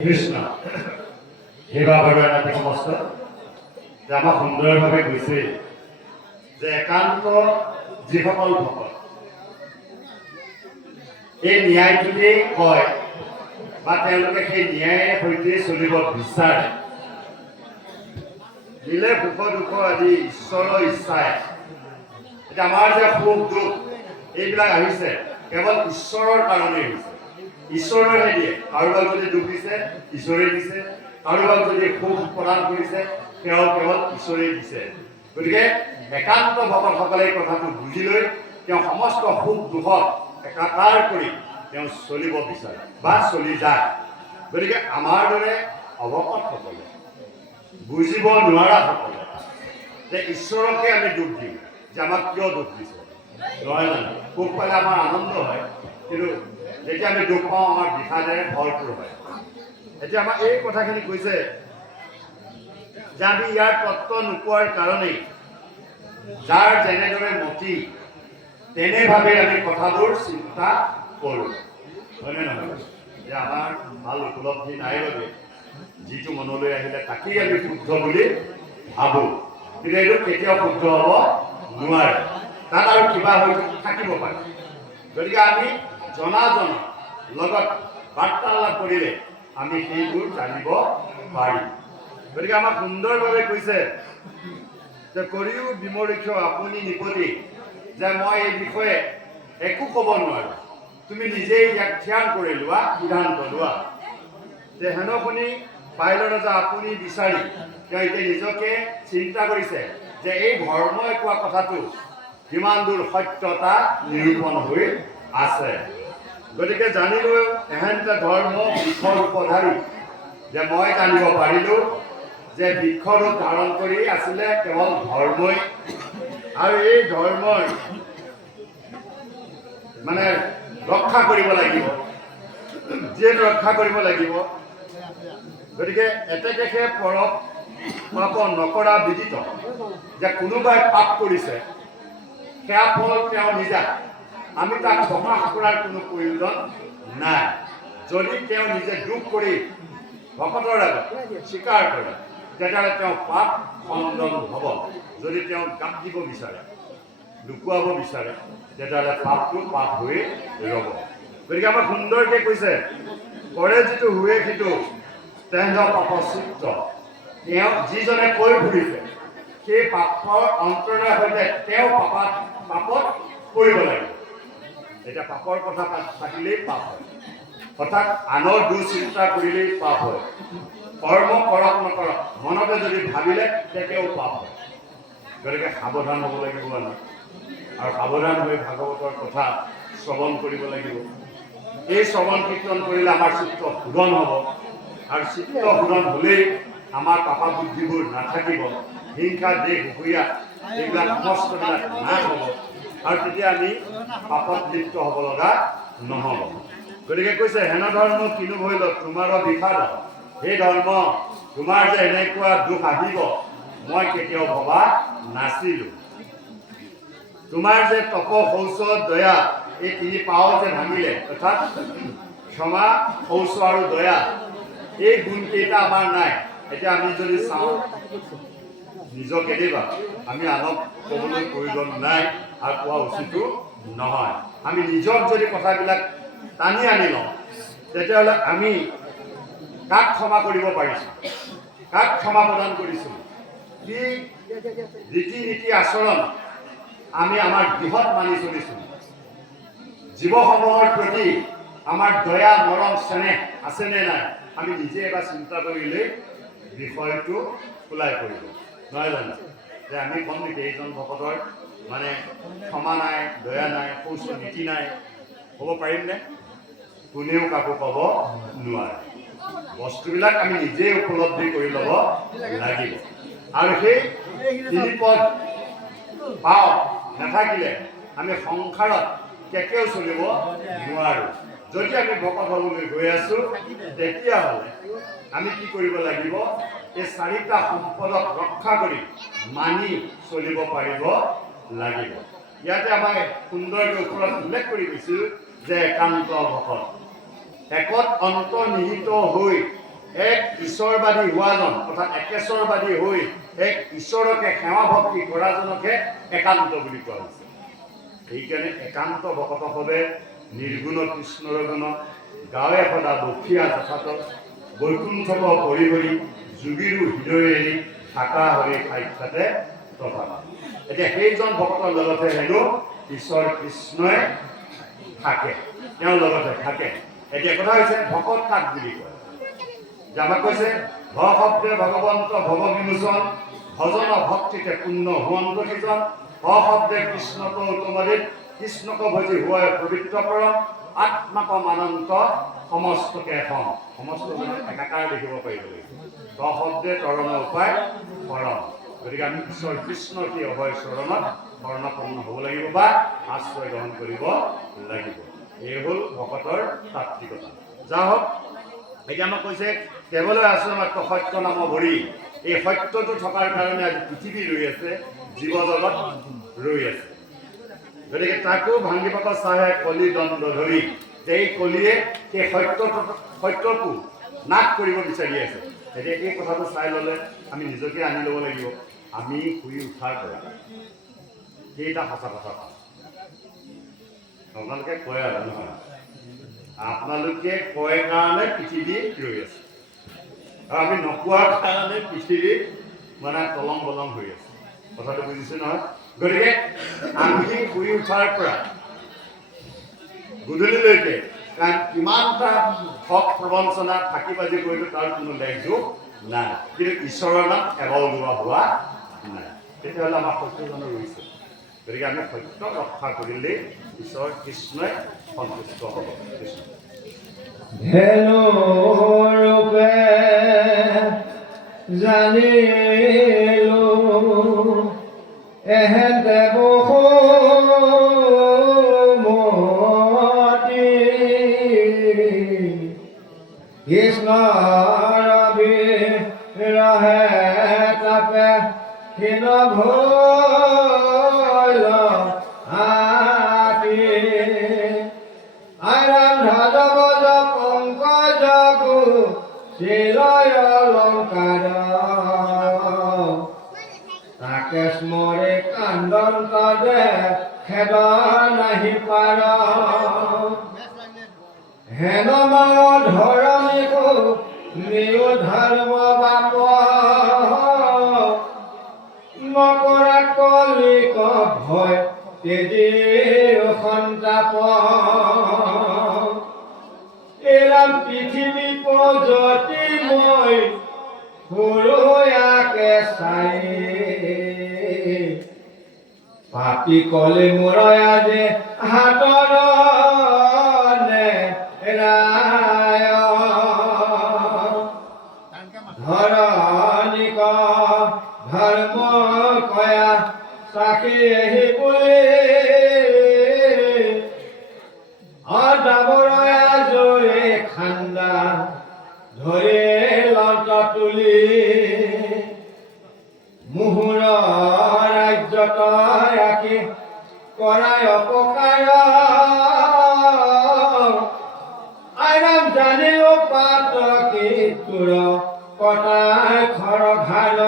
কৃষ্ণ সেৱা বৰৱানী সমস্ত যে আমাক সুন্দৰভাৱে কৈছে যে একান্ত যিসকল ভকত এই ন্যায়টোকে কয় বা তেওঁলোকে সেই ন্যায়ৰ সৈতে চলিব বিচাৰে দিলে সুখ দুখ আদি ঈশ্বৰৰ ইচ্ছাই এতিয়া আমাৰ যে সুখ দুখ এইবিলাক আহিছে কেৱল ঈশ্বৰৰ কাৰণেই হৈছে ঈশ্বৰেহে দিয়ে কাৰোবাক যদি দুখ দিছে ঈশ্বৰে দিছে কাৰোবাক যদি সুখ প্ৰদান কৰিছে তেওঁ কেৱল ঈশ্বৰে দিছে গতিকে একান্ত ভকতসকলে এই কথাটো বুজি লৈ তেওঁ সমস্ত সুখ দুখত একাকাৰ কৰি তেওঁ চলিব বিচাৰে বা চলি যায় গতিকে আমাৰ দৰে অভকতসকলে বুজিব নোৱাৰাসকলে যে ঈশ্বৰকে আমি দুখ দিওঁ যে আমাক কিয় দুখ দিছে নহয় জানো সুখ পালে আমাৰ আনন্দ হয় কিন্তু যেতিয়া আমি দুখ পাওঁ আমাৰ বিষাদেৰে ভৰপূৰ হয় এতিয়া আমাক এই কথাখিনি কৈছে যে আমি ইয়াৰ তত্ত্ব নোপোৱাৰ কাৰণেই যাৰ যেনেদৰে মতি তেনেভাৱে আমি কথাবোৰ চিন্তা কৰোঁ হয়নে নহয় যে আমাৰ ভাল উপলব্ধি নাই বাবে যিটো মনলৈ আহিলে তাকেই আমি শুদ্ধ বুলি ভাবোঁ কিন্তু এইটো কেতিয়াও শুদ্ধ হ'ব নোৱাৰে তাত আৰু কিবা হয়তো থাকিব পাৰে গতিকে আমি জনাজনৰ লগত বাৰ্তালাপ কৰিলে আমি সেইবোৰ জানিব পাৰিম গতিকে আমাক সুন্দৰভাৱে কৈছে যে কৰিও বিমৰিক্ষ আপুনি নিপতি যে মই এই বিষয়ে একো ক'ব নোৱাৰোঁ তুমি নিজেই ইয়াক ধ্যান কৰি লোৱা সিদ্ধান্ত লোৱা যে হেনো শুনি বাইলৰ ৰজা আপুনি বিচাৰি তেওঁ এতিয়া নিজকে চিন্তা কৰিছে যে এই ধৰ্মই কোৱা কথাটো কিমান দূৰ সত্যতা নিৰূপণ হৈ আছে গতিকে জানিলোঁ এহেঁতে ধৰ্ম বৃক্ষৰূপধাৰী যে মই জানিব পাৰিলোঁ যে বৃক্ষৰূপ ধাৰণ কৰি আছিলে কেৱল ধৰ্মই আৰু এই ধৰ্মৰ মানে ৰক্ষা কৰিব লাগিব যিহেতু ৰক্ষা কৰিব লাগিব গতিকে এতেকেহে পৰক পাপ নকৰা বিদিত যে কোনোবাই পাপ কৰিছে সেয়া ফল তেওঁ নিজা আমি তাক প্ৰকাশ কৰাৰ কোনো প্ৰয়োজন নাই যদি তেওঁ নিজে দুখ কৰি ভকতৰ আগত স্বীকাৰ কৰে তেতিয়াহ'লে তেওঁ পাপ খণ্ডন হ'ব যদি তেওঁ গাপ দিব বিচাৰে লুকুৱাব বিচাৰে তেতিয়াহ'লে পাপটো পাপ হৈ ৰ'ব গতিকে আমাক সুন্দৰকৈ কৈছে কৰে যিটো হুৱে সেইটো তেহেঁতৰ পাপচিত্ৰ তেওঁ যিজনে কৈ ফুৰিছে সেই পাপৰ অন্তৰৰ সৈতে তেওঁ পাপত কৰিব লাগিব এতিয়া পাপৰ কথা থাকিলেই পাপ হয় অৰ্থাৎ আনৰ দুঃচিন্তা কৰিলেই পাপ হয় কৰ্ম কৰক নকৰক মনতে যদি ভাবিলে তেতিয়াও পাপ হয় গতিকে সাৱধান হ'ব লাগিব আমি আৰু সাৱধান হৈ ভাগৱতৰ কথা শ্ৰৱণ কৰিব লাগিব এই শ্ৰৱণ কীৰ্তন কৰিলে আমাৰ চিত্ত শোধন হ'ব আৰু চিত্ত শোধন হ'লেই আমাৰ পাপা বুদ্ধিবোৰ নাথাকিব হিংসা দেহ হুকুৰীয়া এইবিলাক সমস্তবিলাক নাশ হ'ব আৰু তেতিয়া আমি পাপত লিপ্ত হ'ব লগা নহ'ব গতিকে কৈছে হেন ধৰ্ম কিনো ভৰিল তোমাৰ বিষাদ সেই ধৰ্ম তোমাৰ যে এনেকুৱা দুখ আহিব মই কেতিয়াও ভবা নাছিলোঁ তোমাৰ যে তপ শৌচ দয়া এই তিনি পাও যে ভাঙিলে অৰ্থাৎ ক্ষমা শৌচ আৰু দয়া এই গুণকেইটা আমাৰ নাই এতিয়া আমি যদি চাওঁ নিজকে দিবা আমি আনক ক'বলৈ প্ৰয়োজন নাই আৰু কোৱা উচিতো নহয় আমি নিজক যদি কথাবিলাক টানি আনি লওঁ তেতিয়াহ'লে আমি কাক ক্ষমা কৰিব পাৰিছোঁ কাক ক্ষমা প্ৰদান কৰিছোঁ কি ৰীতি নীতি আচৰণ আমি আমাৰ গৃহত মানি চলিছোঁ জীৱসমূহৰ প্ৰতি আমাৰ দয়া মৰম চেনেহ আছেনে নাই আমি নিজে এবাৰ চিন্তা কৰিলেই বিষয়টো ওলাই পৰিব নহয় জানো যে আমি কম নেকি এইজন ভকতৰ মানে ক্ষমা নাই দয়া নাই শৌচ নীতি নাই ক'ব পাৰিমনে কোনেও কাকো ক'ব নোৱাৰে বস্তুবিলাক আমি নিজেই উপলব্ধি কৰি ল'ব লাগিব আৰু সেই তিনি পদ পাওঁ নাথাকিলে আমি সংসাৰত কেতিয়াও চলিব নোৱাৰোঁ যদি আমি ভকত হ'বলৈ গৈ আছোঁ তেতিয়াহ'লে আমি কি কৰিব লাগিব এই চাৰিটা সম্পদক ৰক্ষা কৰি মানি চলিব পাৰিব লাগিব ইয়াতে আমাক সুন্দৰকৈ ওপৰত উল্লেখ কৰি গৈছিল যে একান্ত ভকত একত অন্তৰ্নিহিত হৈ এক ঈশ্বৰবাদী হোৱাজন অৰ্থাৎ একেশ্বৰবাদী হৈ এক ঈশ্বৰকে সেৱা ভক্তি কৰাজনকে একান্ত বুলি কোৱা হৈছে। সেইকাৰণে একান্ত ভকতসকলে নিৰ্গুণ কৃষ্ণৰ গুণ গাঁৱে সদা দুখীয়া যথাত বৈকুণ্ঠক পৰিহৰি যোগীৰো হৃদয় এৰি থাকা হৰি সাক্ষাতে তথা। এতিয়া সেইজন ভক্তৰ লগতে হেনো ঈশ্বৰ কৃষ্ণই থাকে, তেওঁৰ লগতে থাকে। এতিয়া কথা হৈছে ভকত কাক বুলি কয়? আমাক কৈছে ভ শব্দে ভগৱন্ত ভৱ বিমোচন ভজন ভক্তিতে পূৰ্ণ হোৱন্ত কিজন হ শব্দে কৃষ্ণক উত্তমদিত কৃষ্ণক ভজি হোৱাই পবিত্ৰ কৰম আত্মাক মানন্ত সমস্তকে এখন সমস্ত একাকাৰ দেখিব পাৰিব লাগিব। ত শব্দে তৰণ উপায় পৰম। গতিকে আমি ঈশ্বৰ কৃষ্ণৰ সেই অভয় চৰণত শৰণাপন্ন হ'ব লাগিব বা আশ্ৰয় গ্ৰহণ কৰিব লাগিব। এই হ'ল ভকতৰ তাত্বিকতা। যা হওক, এতিয়া আমাক কৈছে কেৱলে আছে মাত্ৰ সত্য নাম ভৰি। এই সত্যটো থকাৰ কাৰণে আজি পৃথিৱী ৰৈ আছে, জীৱ জগত ৰৈ আছে। গতিকে তাকো ভাঙি পাব চাহে কলি দণ্ড ধৰি। এই কলিয়ে সেই সত্যটো নাশ কৰিব বিচাৰি আছে। এতিয়া এই কথাটো চাই ল'লে আমি নিজকে আনি ল'ব লাগিব। আমি শুই উঠাৰ পৰা কেইটা সঁচা কথা পাওঁ? আপোনালোকে কয় আৰু নহয়, আপোনালোকে কয় কাৰণে পৃথিৱী ৰৈ আছে, আৰু আমি নকোৱাৰ কাৰণে পৃথিৱী মানে তলম বলম হৈ আছে। কথাটো বুজিছে নহয়? গতিকে আমি শুই উঠাৰ পৰা গধূলিলৈকে কাৰণ কিমানটা ভক প্ৰবঞ্চনা থাকি বাজি কৰিলোঁ তাৰ কোনো লেখযোগ নাই, কিন্তু ঈশ্বৰৰ নাম এবাৰ লোৱা হোৱা নাই। তেতিয়াহ'লে আমাৰ সত্যজনো ৰৈছে। গতিকে আমি সত্য ৰক্ষা কৰিলেই ঈশ্বৰ কৃষ্ণই সন্তুষ্ট হ'ব। কৃষ্ণ ধেনুৰূপে জানিলো এহেতে বহুমতি কৃষ্ণৰ বিৰহে তাপে ক্ষীণ ভৈল আতি আৰাম ধ্বজ পংকজকু শিলয় অলংকাৰ তাকে স্মৰে কান্দন তদে খেদ নাহি পাৰ হেন ধৰণীকো নিও ধৰ্ম বাপ নকৰা কলিক ভয় তেজি সন্তাপ এৰাম পৃথিৱী পজতি মই সৰুয়াকে চাই পাপি কলে মৰয়া যে হাতৰ নেৰায় ধৰণিক ধৰ্ম কয়া চাকি বুলি অদাবৰয়া জয়ে খান্দা ধৰে লন্ত তুলি মুহুৰ ৰাজ্যত ৰাখি কৰাই অপকাৰ আৰাম জানিও পাত কি তোৰ কটাই খৰ ঘাৰ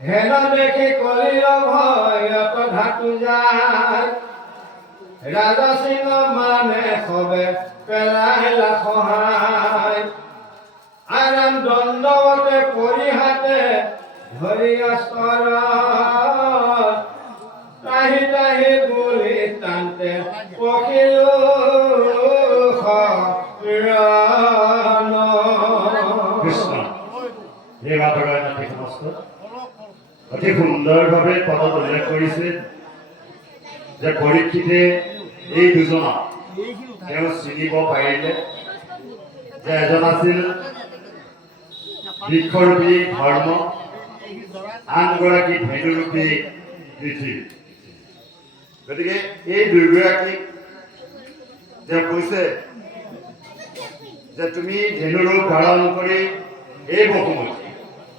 হেন দেখি কলিৰ ভয়ত ধাতু যায় ৰাজা সিংহ মানে সবে পেলাইলা সহায় আৰাম দণ্ডৱতে পৰি হাতে ধৰি আচৰ তাহি তাহি বুলি টানতে পখিলো কৃষ্ণ এই বাটৰ নাতি সমস্ত অতি সুন্দৰভাৱে পদত উল্লেখ কৰিছে যে পৰীক্ষিতে এই দুজনক তেওঁ চিনিব পাৰিলে যে এজন আছিল বৃক্ষৰূপী ধৰ্ম, আনগৰাকী ধেনুৰূপী পৃথিৱী। গতিকে এই দুয়োগৰাকীক তেওঁ কৈছে যে তুমি ধেনুৰূপ ধাৰণ কৰি এই বহুমতী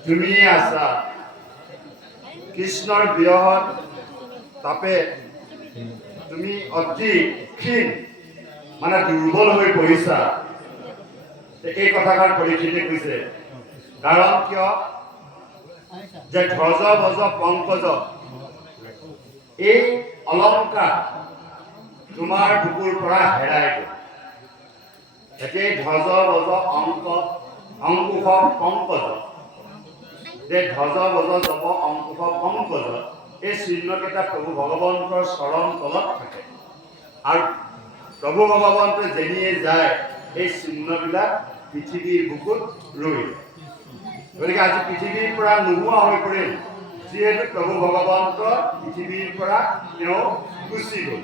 তুমি আছা কৃষ্ণৰ বিৰহত তাপে তুমি অতি ক্ষীণ মানে দুৰ্বল হৈ পৰিছা। এই কথাষাৰ পৰীক্ষিতে কৈছে কাৰণ কিয় যে ধ্বজ ভজ পংকজ এই অলংকাৰ তোমাৰ বুকুৰ পৰা হেৰাই গ'ল। এতিয়া ধ্বজ ভজ অংকুশ পংকজ যে ধ্বজ ভজ জপ অংকুশ পংকজ এই চিহ্নকেইটা প্ৰভু ভগৱন্তৰ চৰণ তলত থাকে আৰু প্ৰভু ভগৱন্তে যেনিয়ে যায় এই চিহ্নবিলাক পৃথিৱীৰ বুকুত ৰৈ। গতিকে আজি পৃথিৱীৰ পৰা নোহোৱা হৈ পৰিল যিহেতু প্ৰভু ভগৱন্ত পৃথিৱীৰ পৰা তেওঁ গুচি গ'ল।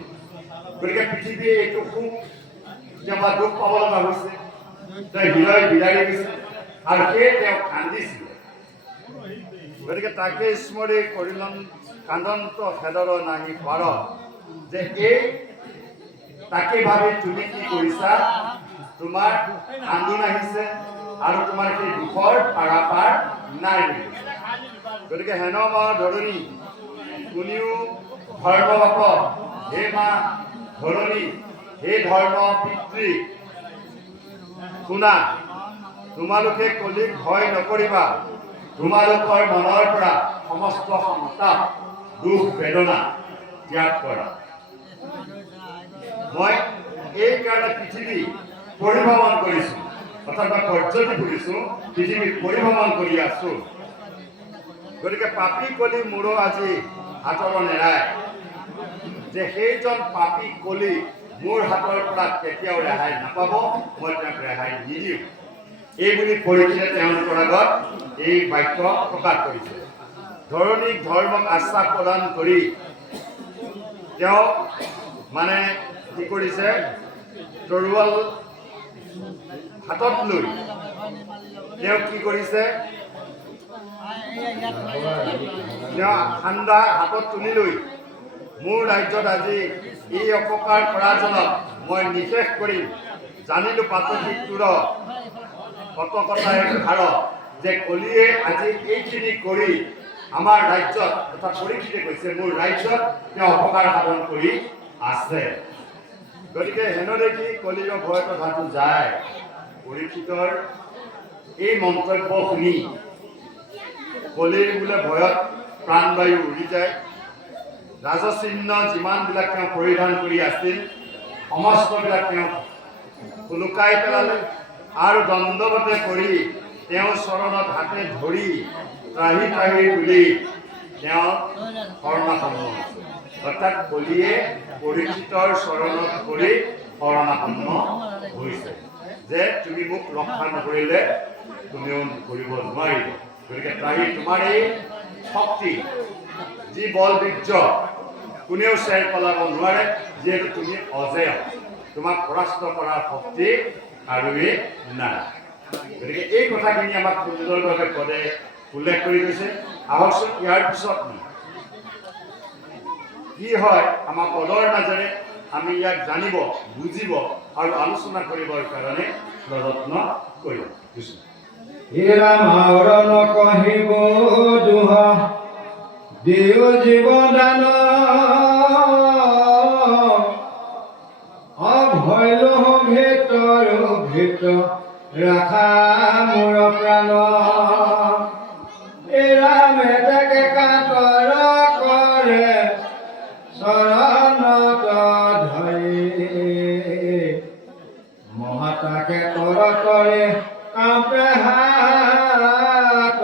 গতিকে পৃথিৱীয়ে এইটো খুব কেতিয়াবা দুখ পাব লগা হৈছে, তেওঁ হৃদয় বিলাৰি গৈছে আৰু সেয়ে তেওঁ কান্দিছিল। গতিকে তাকে স্মৰি কৰিলন কান্দন্ত খেদৰ নাহি পাৰ যে এই তাকে ভাবি তুমি কি কৰিছা, তোমাৰ কান্দোন আহিছে আৰু তোমাৰ সেই দুখৰ পাৰাপাৰ নাই। গতিকে হেন মা ধৰণী কোনেও ধৰ্ম বাপ হে মা ধৰণী হে ধৰ্ম পিতৃ শুনা, তোমালোকে কলিক ভয় নকৰিবা, তোমালোকৰ মনৰ পৰা সমস্ত সন্তাপ দুখ বেদনা ত্যাগ কৰা। মই এই কাৰণে পৃথিৱী পৰিভ্ৰমণ কৰিছো অৰ্থাৎ মই পৰ্যটন কৰিছো, পৃথিৱী পৰিভ্ৰমণ কৰি আছো। গতিকে পাপী কলি মোৰো আজি হাতৰ নেৰায় যে সেইজন পাপী কলি মোৰ হাতৰ পৰা কেতিয়াও ৰেহাই নাপাব, মই তেওঁক ৰেহাই নিদিওঁ। এই বুলি পৰীক্ষিতে তেওঁলোকৰ আগত এই বাক্য প্ৰকাশ কৰিছে। ধৰণীক ধৰ্মক আশ্বাস প্ৰদান কৰি তেওঁ মানে কি কৰিছে, তৰোৱাল হাতত লৈ তেওঁ কি কৰিছে, তেওঁ ঠাণ্ডা হাতত তুলি লৈ মোৰ ৰাজ্যত আজি এই অপকাৰ কৰাজনক মই নিশেষ কৰিম। জানিলো পাতকী তোৰ কটকতাই ভাৰ যে কলিয়ে আজি এইখিনি কৰি আমাৰ ৰাজ্যত তথা পৰীক্ষিতে কৈছে মোৰ ৰাজ্যত তেওঁ অপকাৰ সাধন কৰি আছে। গতিকে হেন দেখি কলিৰ ভয় কথাটো যায়। পৰীক্ষিতৰ এই মন্তব্য শুনি কলিৰ বোলে ভয়ত প্ৰাণবায়ু উৰি যায়। ৰাজচিহ্ন যিমানবিলাক তেওঁ পৰিধান কৰি আছিল সমস্তবিলাক তেওঁ লুকাই পেলালে আৰু দণ্ডৱতে কৰি তেওঁ চৰণত হাতে ধৰি ত্ৰাহি ত্ৰাহি বুলি তেওঁ শৰণাপন্ন হৈছে। অৰ্থাৎ কলিয়ে পৰীক্ষিতৰ চৰণত পৰি শৰণাপন্ন হৈছে যে তুমি মোক ৰক্ষা নকৰিলে তুমিও কৰিব নোৱাৰিব। গতিকে ত্ৰাহি তোমাৰ এই শক্তি যি বল বীৰ্য কোনেও চেৰ পেলাব নোৱাৰে, যিহেতু তুমি অজেয়, তোমাক পৰাস্ত কৰাৰ শক্তি কাৰোৱেই নাই। গতিকে এই কথাখিনি আমাক সুন্দৰভাৱে পদে উল্লেখ কৰি গৈছে। আহকচোন ইয়াৰ পিছত কি হয় আমাৰ পদৰ মাজেৰে আমি ইয়াক জানিব বুজিব আৰু আলোচনা কৰিবৰ কাৰণে প্ৰযত্ন কৰিম। হীৰা মাউৰ নকহিব দুহ দিও জীৱদান অভয় ভিতৰ ভিতৰ ৰাখা মোৰ প্ৰাণ এৰামে তাকে কাতৰ কৰে চৰণত ধৰি মহাতাকে তৰ তৰে কাঁপে হাত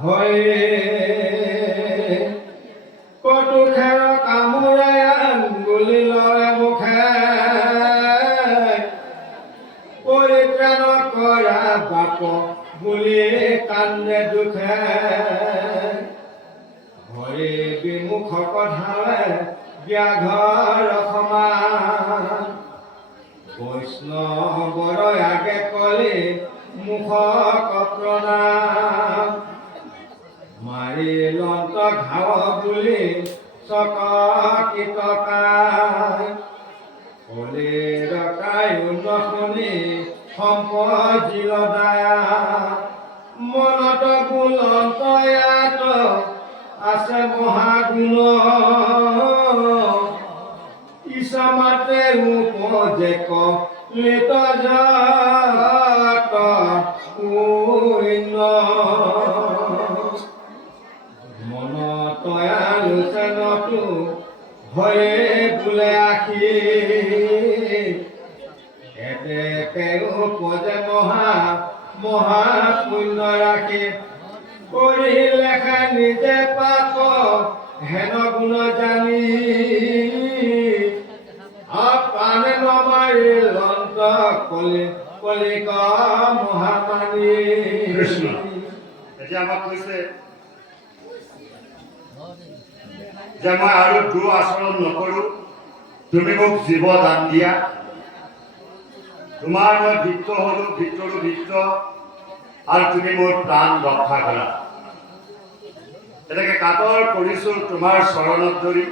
ভয়ে কটু খেৰ কামোৰে আঙ্গুলি লৰে মুখে পৰিত্ৰাণ কৰা বাপ বুলি কান্দে দুখে ভয়ে বিমুখ কথালে ব্যাঘৰ সমান বৈষ্ণৱৰ আগে কলি মুখ প্ৰণাম মাৰি লন্ত ঘাৱ বুলি চকিত কলিৰ কায়ুন শুনি সম্পজিলদা মনত বুলন্ত ইয়াত আছে মহাগুণ ইছামাতে উপজেক লিত পুণ্য মন তয়া লোচনতো হয়ে বোলে আখি এতেকেও পদে মহা পুণ্য ৰাখি কৰি লেখা নিজে পাপ হেন গুণ জানি প্ৰাণে নমাৰি লন্ত কলিক মহামানী কৃষ্ণ এতিয়া আমাক কৈছে যে মই আৰু দু আচৰণ নকৰো তুমি মোক জীৱ দান দিয়া তোমাৰ মই ভিত্ত হলো ভিত্তৰো ভিত্ত আৰু তুমি মোৰ প্ৰাণ ৰক্ষা কৰা এনেকে কাতৰ কৰিছো তোমাৰ চৰণত ধৰি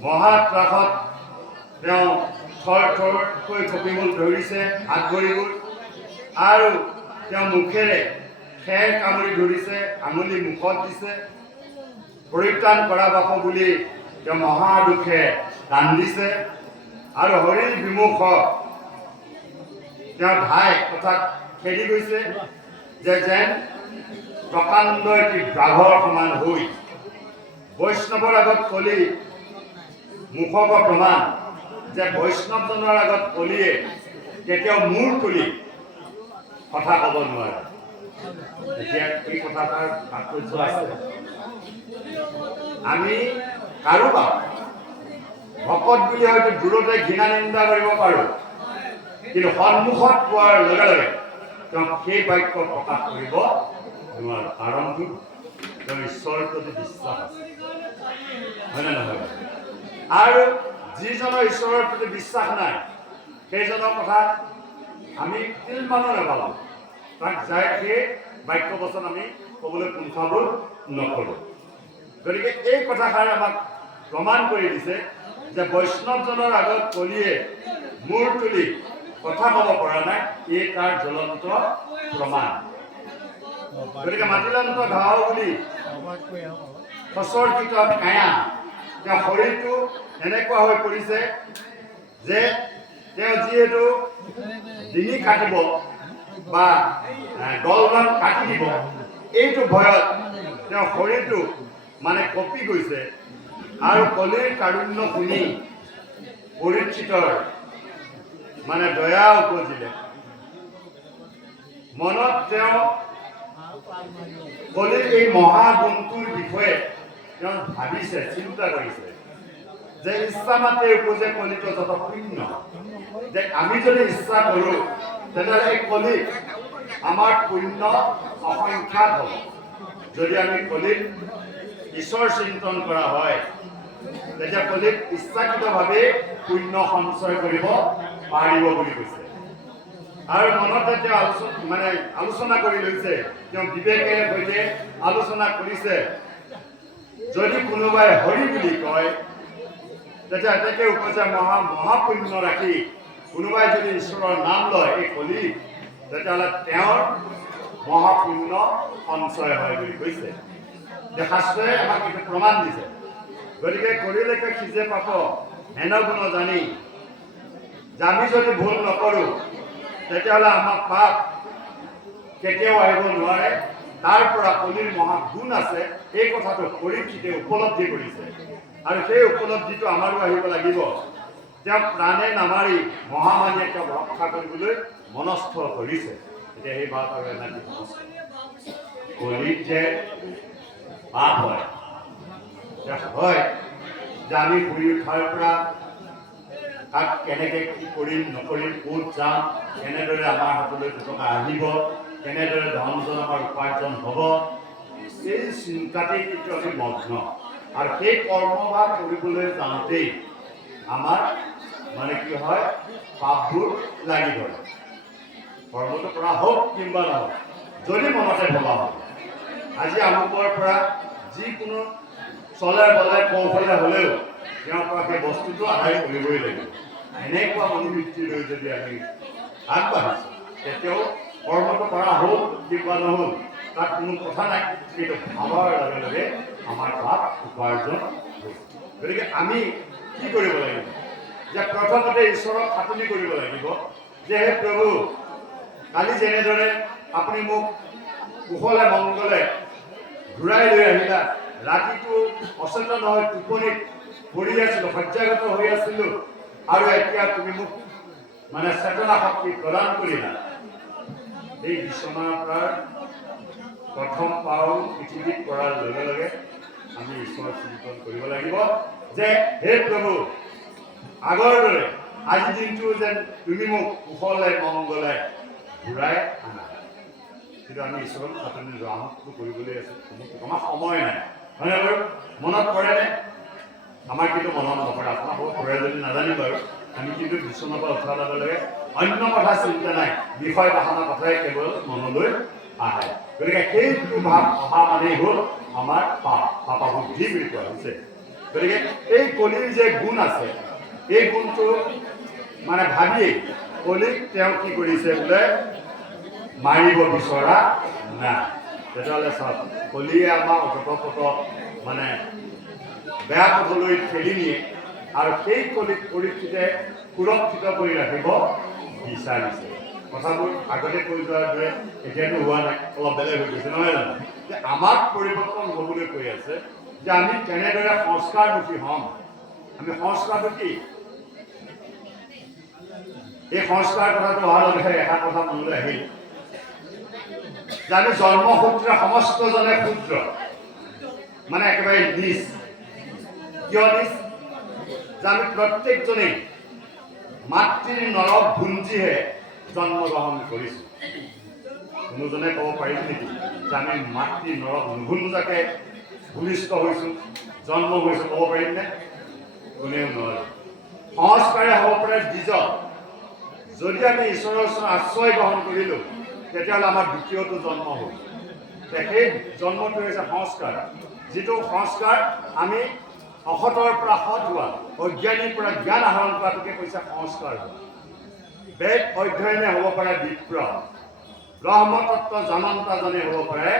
মহাত্ৰাসত তেওঁ থৰকৈ কঁপিবলৈ ধৰিছে হাত ভৰিবোৰ আৰু তেওঁ মুখেৰে খেৰ কামুৰি ধৰিছে আঙুলি মুখত দিছে পৰিত্ৰাণ কৰা বাপ বুলি তেওঁ মহা দুখে কান্দিছে আৰু হৰিৰ বিমুখ তেওঁ ধাই কথাত খেদি গৈছে যে যেন প্ৰকাণ্ড এটি বাঘৰ সমান হৈ বৈষ্ণৱৰ আগত কলি মুখক প্ৰমাণ যে বৈষ্ণৱজনৰ আগত কলিয়ে কেতিয়াও মূৰ তুলি কথা ক'ব নোৱাৰে এতিয়া এই কথাটাৰ তাৎপৰ্য আছে আমি কাৰোবাক ভকত বুলি হয়তো দূৰতে ঘৃণা নিন্দা কৰিব পাৰোঁ কিন্তু সন্মুখত পোৱাৰ লগে লগে তেওঁক সেই বাক্য প্ৰকাশ কৰিব নোৱাৰো কাৰণটো তেওঁৰ ঈশ্বৰৰ প্ৰতি বিশ্বাস আছে হয়নে নহয় আৰু যিজনৰ ঈশ্বৰৰ প্ৰতি বিশ্বাস নাই সেইজনৰ কথা আমি তিলমানো নাপালোঁ তাক যায় সেই বাক্য বচন আমি ক'বলৈ কুণ্ঠাবোধ নকৰোঁ গতিকে এই কথাষাৰ আমাক প্ৰমাণ কৰি দিছে যে বৈষ্ণৱজনৰ আগত কলিয়ে মূৰ তুলি কথা ক'ব পৰা নাই এই তাৰ জ্বলন্ত প্ৰমাণ গতিকে মাটিলান্ত ঘাঁহ বুলি সচৰ্কিত কায়া তেওঁ শৰীৰটো এনেকুৱা হৈ পৰিছে যে তেওঁ যিহেতু ডিঙি কাটিব বা গলবান কাটি দিব এইটো ভয়ত তেওঁ শৰীৰটো মানে কঁপি গৈছে আৰু কলিৰ কাৰুণ্য শুনি পৰিচিতৰ মানে দয়া উপজিলে মনত তেওঁ কলিৰ এই মহাগুণটোৰ বিষয়ে তেওঁ ভাবিছে চিন্তা কৰিছে যে ইচ্ছা মাতে উপজে কলিত যত শূন্য যে আমি যদি ইচ্ছা কৰোঁ তেনেহ'লে এই কলিত আমাৰ পুণ্য অসংখ্যাত হ'ব যদি আমি কলিত ঈশ্বৰ চিন্তন কৰা হয় তেতিয়া কলিত ইচ্ছাকৃতভাৱে পুণ্য সঞ্চয় কৰিব পাৰিব বুলি কৈছে আৰু মনতে তেওঁ আলোচনা কৰি লৈছে তেওঁ বিবেকেৰে সৈতে আলোচনা কৰিছে যদি কোনোবাই হৰি বুলি কয় তেতিয়া এতেকে উপজে মহাপুণ্য ৰাখি কোনোবাই যদি ঈশ্বৰৰ নাম লয় এই কলি তেতিয়াহ'লে তেওঁৰ মহাপুণ্য সঞ্চয় হয় বুলি কৈছে শাস্ত্ৰই আমাক এইটো প্ৰমাণ দিছে গতিকে কৰিলেকে সিজে পাপ হেন গুণ জানি যে আমি যদি ভুল নকৰোঁ তেতিয়াহ'লে আমাৰ পাপ কেতিয়াও আহিব নোৱাৰে তাৰ পৰা কলিৰ মহাগুণ আছে এই কথাটো পৰীক্ষিতে উপলব্ধি কৰিছে আৰু সেই উপলব্ধিটো আমাৰো আহিব লাগিব তেওঁ প্ৰাণে নামাৰি মহামানীয়ে তেওঁক ৰক্ষা কৰিবলৈ মনস্থ কৰিছে এতিয়া সেই ভাৱ আৰু এনাটি কলিত যে পাপ হয় যে আমি শুই উঠাৰ পৰা তাক কেনেকৈ কি কৰিম নকৰিম ক'ত যাম কেনেদৰে আমাৰ হাতলৈ দুটকা আহিব কেনেদৰে ধন জন আমাৰ উপাৰ্জন হ'ব সেই চিন্তাতেই কিন্তু আমি মগ্ন আৰু সেই কৰ্মভাগ কৰিবলৈ যাওঁতেই আমাৰ মানে কি হয় পাপবোৰ লাগি ধৰে কৰ্মটো কৰা হওক কিংবা নহওক যদি মনতে ভবা হয় আজি আমুকৰ পৰা যিকোনো চলে বলে কৌশলে হ'লেও তেওঁৰ পৰা সেই বস্তুটো আদায় কৰিবই লাগিব এনেকুৱা মনোবৃত্তি লৈ যদি আমি আগবাঢ়িছোঁ তেতিয়াও কৰ্মটো কৰা হ'ল কিংবা নহ'ল তাত কোনো কথা নাই কিন্তু ভাবাৰ লগে লগে আমাৰ পাপ উপাৰ্জন হ'ল গতিকে আমি কি কৰিব লাগিব যে প্ৰথমতে ঈশ্বৰক খাটনি কৰিব লাগিব যে হে প্ৰভু কালি যেনেদৰে আপুনি মোক কুশলে মংগলে ঘূৰাই লৈ আহিলা, ৰাতিটো অচেতন হৈ টোপনিত পৰি আছিলোঁ, শয্যাগত হৈ আছিলোঁ, আৰু এতিয়া তুমি মোক মানে চেতনা শক্তি প্ৰদান কৰিলা। এই বিচনাৰ পৰা প্ৰথম পাও পৃথিৱীত পৰাৰ লগে লগে আমি ঈশ্বৰ চিন্তন কৰিব লাগিব যে হে প্ৰভু, আগৰ দৰে আজি দিনটো যেন তুমি মোক কুশলে মংগলে ঘূৰাই আনা। কিন্তু আমি ঈশ্বৰক খাটনি আমোদটো কৰিবলৈ আছোঁ, আমাৰ সময় নাই, হয়নে বাৰু? মনত পৰেনে? আমাৰ কিন্তু মনত নপৰে, আপোনাৰ বহুত পৰে যদি নাজানিম বাৰু। আমি কিন্তু বিচনাৰ পৰা উঠাৰ লগে লগে অন্য কথা চিন্তা নাই, বিষয় বাসনা কথাই কেৱল মনলৈ আহে। গতিকে সেইটো ভাৱ অহা মানেই হ'ল আমাৰ পাপ বুদ্ধি বুলি কোৱা হৈছে। গতিকে এই কলিৰ যে গুণ আছে, এই গুণটো মানে ভাবিয়েই কলিক তেওঁ কি কৰিছে বোলে মাৰিব বিচৰা নাই। তেতিয়াহ'লে চাওক, কলিয়ে আমাৰ অতপত মানে বেয়া পথলৈ ঠেলি নিয়ে, আৰু সেই কলিক পৰিস্থিতিয়ে সুৰক্ষিত কৰি ৰাখিব বিচাৰিছে। কথাবোৰ আগতে কৈ যোৱাৰ দৰে এতিয়াতো হোৱা নাই, অলপ বেলেগ হৈ গৈছে, নহয় জানো? যে আমাক পৰিৱৰ্তন হ'বলৈ কৈ আছে যে আমি কেনেদৰে সংস্কাৰমুখী হ'ম। আমি সংস্কাৰটো কি? এই সংস্কাৰ কথাটো অহাৰ লগে এটা কথা মনলৈ আহিল যে আমি জন্মসূত্ৰে সমস্তজনে ক্ষুদ্ৰ, মানে একেবাৰে নিজ। কিয় নিজ? যে আমি প্ৰত্যেকজনেই মাতৃৰ নৰক ভুঞ্জিহে জন্মগ্ৰহণ কৰিছোঁ। কোনোজনে ক'ব পাৰিম নেকি যে আমি মাতৃ নৰক নুভুঞ্জাকে ভূমিষ্ঠ হৈছোঁ, জন্ম হৈছোঁ? ক'ব পাৰিমনে? কোনেও নোৱাৰে। সংস্কাৰে হ'ব পাৰে বীজ। যদি আমি ঈশ্বৰৰ ওচৰত আশ্ৰয় গ্ৰহণ কৰিলোঁ, তেতিয়াহ'লে আমাৰ দ্বিতীয়টো জন্ম হ'ল। সেই জন্মটো হৈছে সংস্কাৰ, যিটো সংস্কাৰ আমি অসতৰ পৰা সৎ হোৱা, অজ্ঞানীৰ পৰা জ্ঞান আহৰণ কৰাটোকে কৈছে সংস্কাৰ হোৱা। বেদ অধ্যয়নে হ'ব পাৰে বিপ্ৰ, ব্ৰহ্মতত্ত্ব জানন্তাজনে হ'ব পাৰে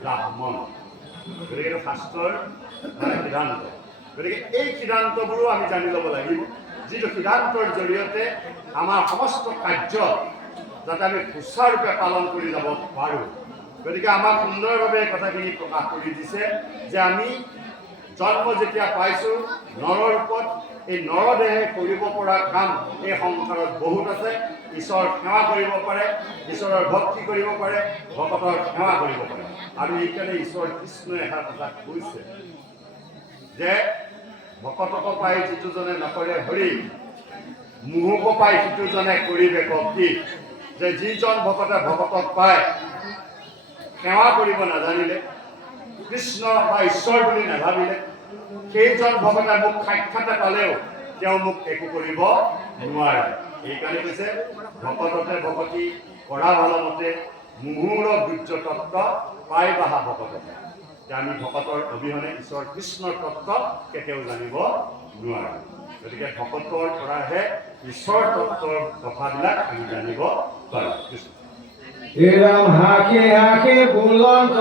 ব্ৰাহ্মণ। গতিকে এইটো শাস্ত্ৰৰ সিদ্ধান্ত। গতিকে এই সিদ্ধান্তবোৰো আমি জানি ল'ব লাগিব, যিটো সিদ্ধান্তৰ জৰিয়তে আমাৰ সমস্ত কাৰ্য যাতে আমি সুচাৰুৰূপে পালন কৰি যাব পাৰোঁ। গতিকে আমাক সুন্দৰভাৱে কথাখিনি প্ৰকাশ কৰি দিছে যে আমি জন্ম যেতিয়া পাইছোঁ নৰৰূপত, এই নৰদেহে কৰিব পৰা কাম এই সংসাৰত বহুত আছে। ঈশ্বৰ সেৱা কৰিব পাৰে, ঈশ্বৰৰ ভক্তি কৰিব পাৰে, ভকতৰ সেৱা কৰিব পাৰে। আৰু এইকাৰণে ঈশ্বৰ কৃষ্ণই এটা কথা কৈছে যে ভকতক পাই যিটোজনে নকৰে হৰি, মোহক পাই সিটোজনে কৰিবে ভক্তি। যে যিজন ভকতে ভকতক পায়, সেৱা কৰিব নাজানিলে, কৃষ্ণ বা ঈশ্বৰ বুলি নাভাবিলে, সেইজন ভকতে মোক সাক্ষাতে পালেও তেওঁ মোক একো কৰিব নোৱাৰে। এইকাৰণে কৈছে ভকততে ভকতি কৰা ভালমতে, মুহুৰ গুজ্জ তত্ত্ব পাই বাহা ভকততে। যে আমি ভকতৰ অবিহনে ঈশ্বৰ কৃষ্ণৰ তত্ত্ব কেতিয়াও জানিব নোৱাৰোঁ। গতিকে ভকতৰ পৰাহে ঈশ্বৰ তত্ত্বৰ কথাবিলাক আমি জানিব পাৰোঁ। এৰাম হাকে হাকে বুলন্ত